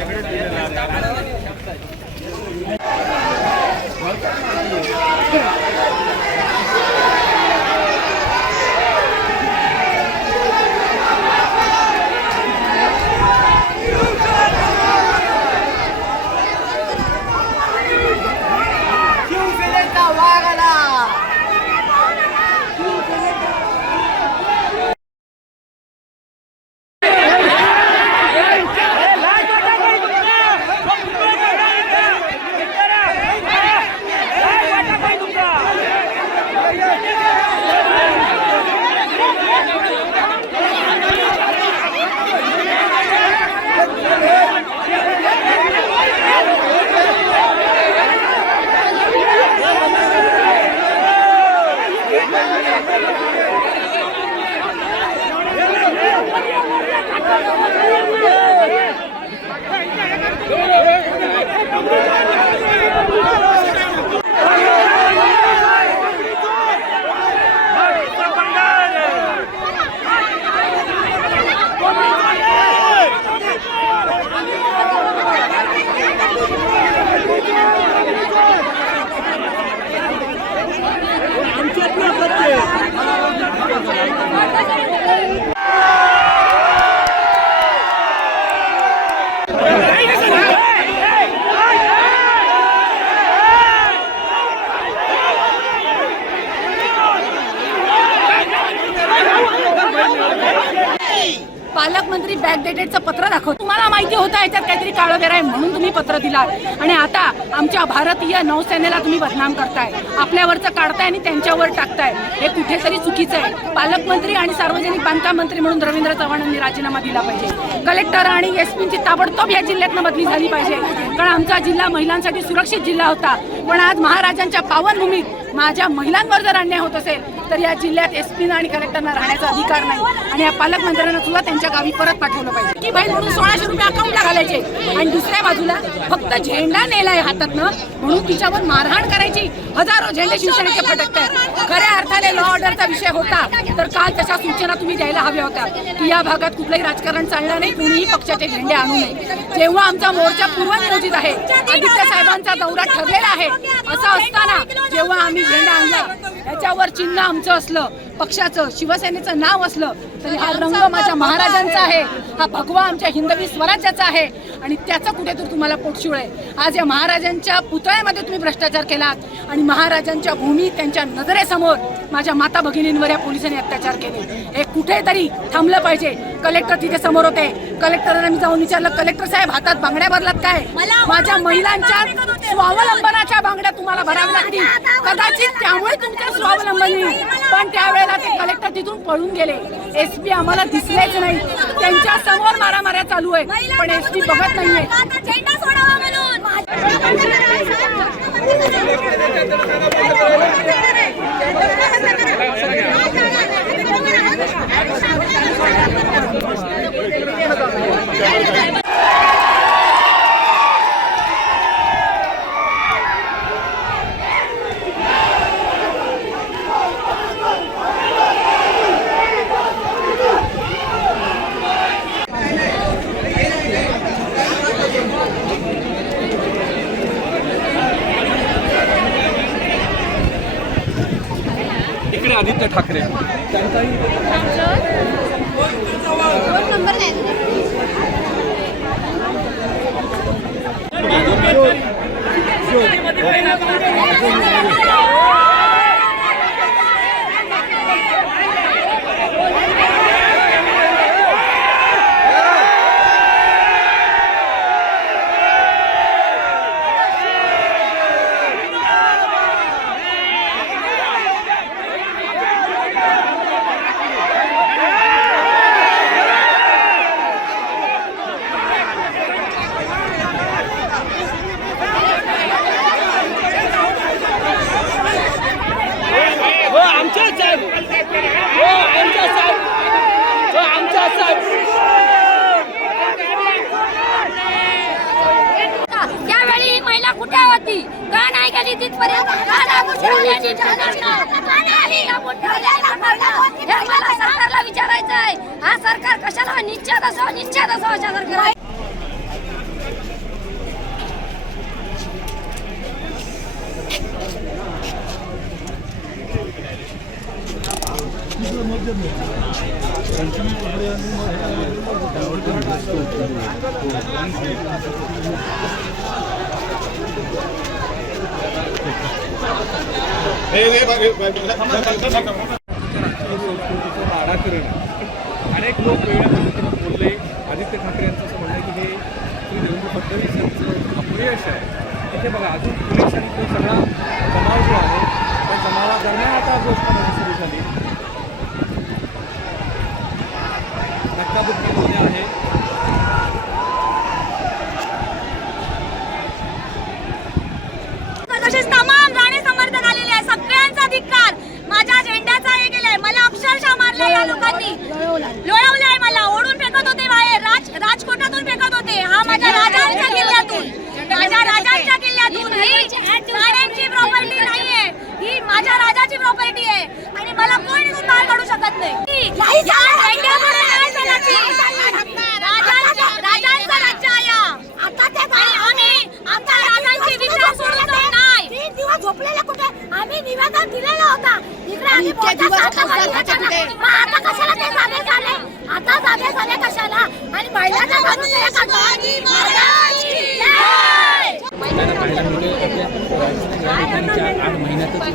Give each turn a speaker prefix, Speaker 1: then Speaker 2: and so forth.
Speaker 1: शिवसेनेचा
Speaker 2: पालकमंत्री बॅकडेटेडचं पत्र दाखव. तुम्हाला माहिती होतं याच्यात काहीतरी काळवेर आहे म्हणून तुम्ही पत्र दिला आणि आता आमच्या भारतीय नौसेनेला तुम्ही बदनाम करताय. आपल्यावरचं काढताय आणि त्यांच्यावर टाकताय. हे कुठेतरी चुकीचं आहे. पालकमंत्री आणि सार्वजनिक बांधकाम मंत्री म्हणून रवींद्र चव्हाणांनी राजीनामा दिला पाहिजे. कलेक्टर आणि एस पीची ताबडतोब या जिल्ह्यातनं बदली झाली पाहिजे. कारण आमचा जिल्हा महिलांसाठी सुरक्षित जिल्हा होता. पण आज महाराजांच्या पावनभूमीत माझ्या महिलांवर जर अन्याय होत असेल तर या जिल्ह्यात एस पीनं आणि कलेक्टरना राहण्याचा अधिकार नाही. आणि या पालकमंत्र्यांना सुद्धा त्यांच्या गावी परत पाठवलं पाहिजे. की बहीण म्हणून सोळाशे रुपये अकाउंटला घालायचे. आणि दुसऱ्या बाजूला फक्त झेंडा नेलाय हातातनं म्हणून तिच्यावर मारहाण करायची. हजारो झेंडे शिवसेनेचे फटकत आहेत खऱ्या अर्थाने लॉ ऑर्डरचा विषय होता. तर काल तशा सूचना तुम्ही द्यायला हव्या होत्या. की या भागात कुठलंही राजकारण चालणार नाही कोणीही पक्षाचे झेंडे आणू नये. जेव्हा आमचा मोर्चा पूर्वनियोजित आहे आदित्य साहेबांचा दौरा ठरलेला आहे. असं असताना जेव्हा आम्ही झेंडा आणला याच्यावर चिन्ह आमचं असलं पक्षाचं शिवसेनेचं नाव असलं तरी हा रंग माझ्या महाराजांचा आहे. हा भगवा आमच्या हिंदवी स्वराज्याचा आहे. आणि त्याचं कुठेतरी तुम्हाला पोटशिळ आहे. आज या महाराजांच्या पुतळ्यामध्ये तुम्ही भ्रष्टाचार केलात आणि महाराजांच्या भूमीत त्यांच्या नजरेसमोर माझ्या माता भगिनींवर या पोलिसांनी अत्याचार केले. हे कुठेतरी थांबलं पाहिजे. कलेक्टर तिथे समोर होते. कलेक्टरांना मी जाऊन विचारलं कलेक्टर साहेब हातात बांगड्या भरलात काय? माझ्या महिलांच्या स्वावलंबनाच्या बांगड्या तुम्हाला भराव्या लागतील. कदाचित त्यामुळे तुमचं स्वावलंबन पण त्यावेळेला ते कलेक्टर तिथून पळून गेले एस पी आम्हाला दिसलेच नाही त्यांच्यासमोर मारामाऱ्या चालू आहे पण एस पी बघत नाहीये
Speaker 3: झेंडा
Speaker 4: आदित्य ठाकरे.
Speaker 3: त्यांचाही नाही त्यावेळी ही महिला कुठे होती का नाही गेली तिथपर्यंत का लागू शिवण्याची का नाही आली? का बुड्ढा गेला? सरकारला विचारायचं आहे हा सरकार कशाला निश्चित असो निश्चित असो अशा सरकार Thank you.
Speaker 4: संस्कृतीचं राडा करणं अनेक लोक वेगळ्या बोलले. आदित्य ठाकरे यांचं असं म्हणणं की हे श्री देवेंद्र फडणवीस यांचं अपयश आहे. तिथे बघा अजून पोलीस आणि तो सगळा जमाव जो आहे त्या जमावादरम्यान आता घोषणाबाजी सुरू झाली. धक्काबुक्की होणे आहे
Speaker 3: तसेच तमाम राणे समर्थक आलेले आहे सगळ्यांचा धिक्कार माझ्या झेंड्याचा हे केलाय मला अक्षरशः मारलं या लोकांनी लोळवलं आहे मला ओढून फेकत होते बाहेर राज राजकोटातून फेकत होते. हा माझ्या राजांच्या किल्ल्यातून. माझ्या राजांच्या किल्ल्यातून. ही प्रॉपर्टी नाहीये. ही माझ्या राजाची प्रॉपर्टी आहे. आणि मला कोण इथून बाहेर काढू शकत नाही. राजांचं राज्य हा. आणि आम्ही आमच्या राजांचे विचार सोडून जाऊ नाही.
Speaker 5: तीन दिवस झोपलेले कुठे? आम्ही निवेदन दिलेलं होता. इकडे आम्ही
Speaker 2: दिवस खासदार
Speaker 5: आता कशाला ते झाले? आता जागे झाले कशाला? आणि महिलांना घालून हे.